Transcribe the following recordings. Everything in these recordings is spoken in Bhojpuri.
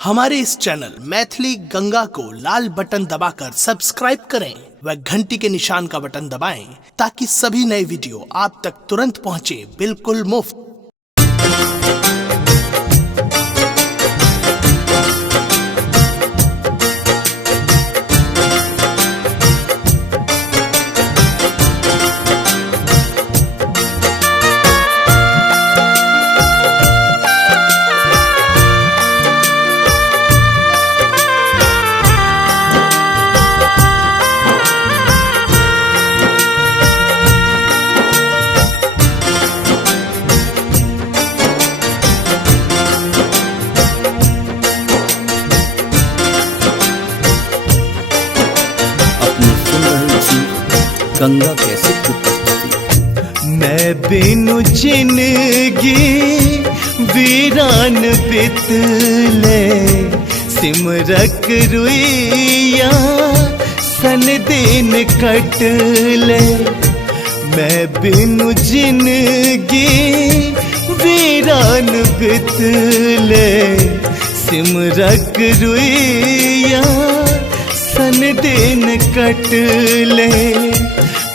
हमारे इस चैनल मैथिली गंगा को लाल बटन दबाकर सब्सक्राइब करें व घंटी के निशान का बटन दबाएं ताकि सभी नए वीडियो आप तक तुरंत पहुंचे बिल्कुल मुफ्त। गंगा कैसे प्रस्तुति। मैं बिनु जिंदगी वीरान बितले सिमरक रुइया सन दिन कटले। मैं बिनु जिंदगी वीरान बितले सिमरक रुइया सन दिन कटले।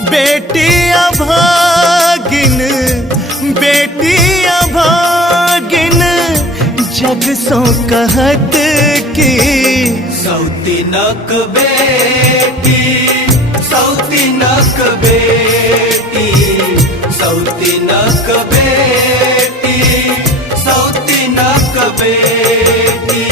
बेटियां भागिन जग सो कहत की सौतीनक बेटी सौतीनक बेटी सौतीनक बेटी सौतीनक बेटी।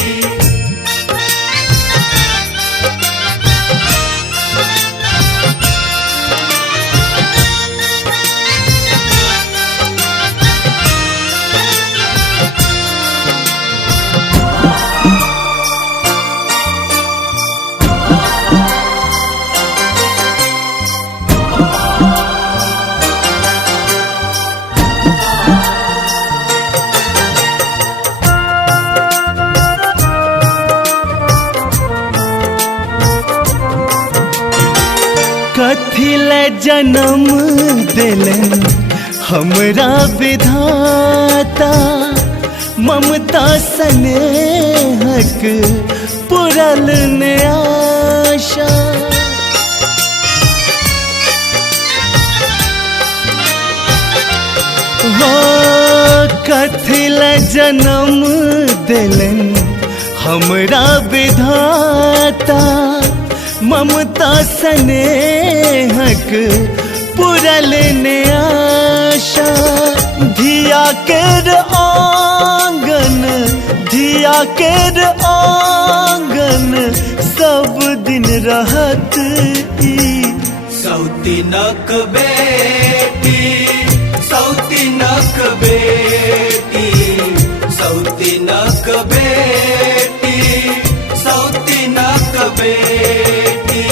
कथिल जन्म दिलन हमरा विधाता ममता स्नेहक पुरल ने आशा। हो कथिल जन्म दिलन हमरा विधाता ममता स्नेहक पुरल ने आशा। धिया केर आंगन सब दिन रहत ई सौतीनक बेटी सौतीनक बेटी सौतीनक बेटी सौतीनक बेटी।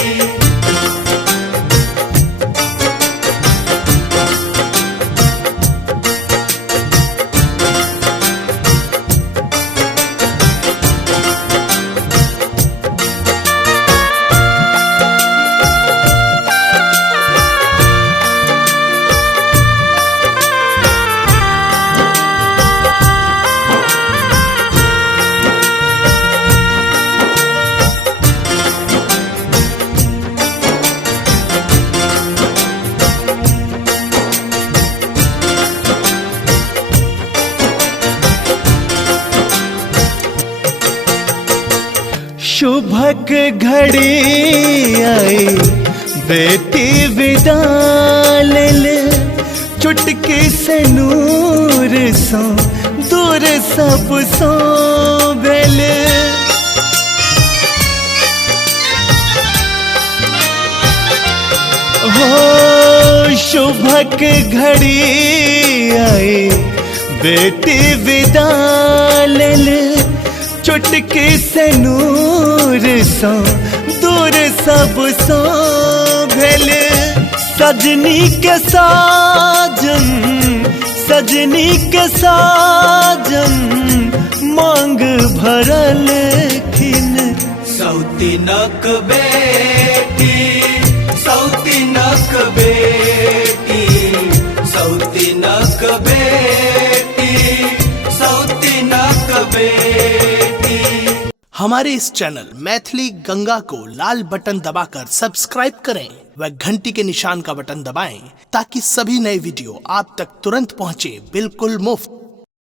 शुभक घड़ी आई बेटी विदा ले चुटकी से नूर सो दूर सब सो बेल। हो शुभक घड़ी आई बेटी विदा ले चुटकी से नूर सो दूर सब सो भेल। सजनी के साजन मांग भरल खिन सौतीनक बेटी सौतीनक बेटी सौतीनक बेटी सौतीनक बेटी। हमारे इस चैनल मैथिली गंगा को लाल बटन दबाकर सब्सक्राइब करें व घंटी के निशान का बटन दबाएं ताकि सभी नए वीडियो आप तक तुरंत पहुंचे बिल्कुल मुफ्त।